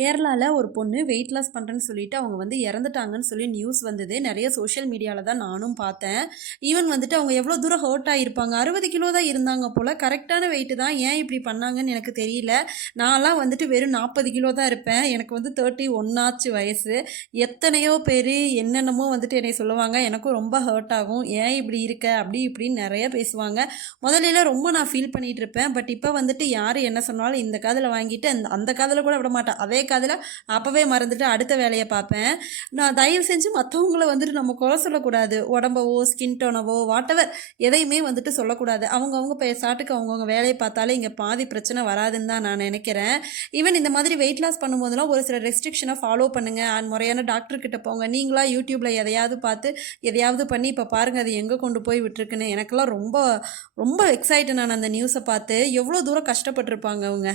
கேரளால ஒரு பொண்ணு வெயிட் லாஸ் பண்றேன்னு சொல்லிட்டு அவங்க வந்து இறந்துட்டாங்கன்னு சொல்லி நியூஸ் வந்தது. நெறைய சோஷியல் மீடியால தான் நானும் பார்த்தேன். ஈவன் வந்துட்டு அவங்க எவ்வளோ தூரம் ஹர்ட் ஆயிருப்பாங்க. 60 கிலோ தான் இருந்தாங்க போல. கரெக்ட்டான வெயிட் தான். ஏன் இப்படி பண்ணாங்கன்னு எனக்கு தெரியல. நான்லாம் வந்துட்டு வெறும் 40 கிலோ தான் இருப்பேன். எனக்கு வந்து 31 ஆச்சு வயசு. எத்தனையோ பேரு என்னென்னமோ வந்துட்டு என்னைய சொல்லுவாங்க. எனக்கும் ரொம்ப ஹர்ட் ஆகும். ஏன் இப்படி இருக்க? அப்படி இப்படின்னு நெறைய பேசுவாங்க. முதலைலாம் ரொம்ப நான் ஃபீல் பண்ணிட்டு இருப்பேன். பட் இப்ப வந்துட்டு யாரு என்ன சொன்னாலும் இந்த காதுல வாங்கிட்டு அந்த அந்த காதுல கூட விட மாட்டேன். அதே காதுல அப்பவே மறந்துட்டு அடுத்த வேலைய பார்ப்பேன். நான் தயவு செஞ்சு மத்தவங்கள வந்துட்டு நம்ம குறை சொல்லக்கூடாது. உடம்பவோ, ஸ்கின் டோனவோ வாட்டெவர் எதையுமே வந்துட்டு சொல்லக்கூடாது. அவங்கவங்க பேசாட்டுக்கு அவங்கவங்க வேலைய பார்த்தாலே இங்க பாதி பிரச்சனை வராதுன்னு தான் நான் நெனைக்கிறேன். ஈவன் இந்த மாதிரி வெயிட் லாஸ் பண்ணும்போதெல்லாம் ஒரு சில ரெஸ்ட்ரிக்ஷன ஃபாலோ பண்ணுங்க. அண்ட் முறையான டாக்டர் கிட்ட போங்க. நீங்களா YouTubeல எதையாவது பார்த்து, எதையாவது பண்ணி இப்ப பாருங்க அது எங்க கொண்டு போய் விட்டுருக்குன்னு. எனக்கெல்லாம் ரொம்ப ரொம்ப எக்ஸைட்டட் நான் அந்த நியூஸ பார்த்து. எவ்வளோ தூரம் கஷ்டப்பட்டுருப்பாங்க அவங்க.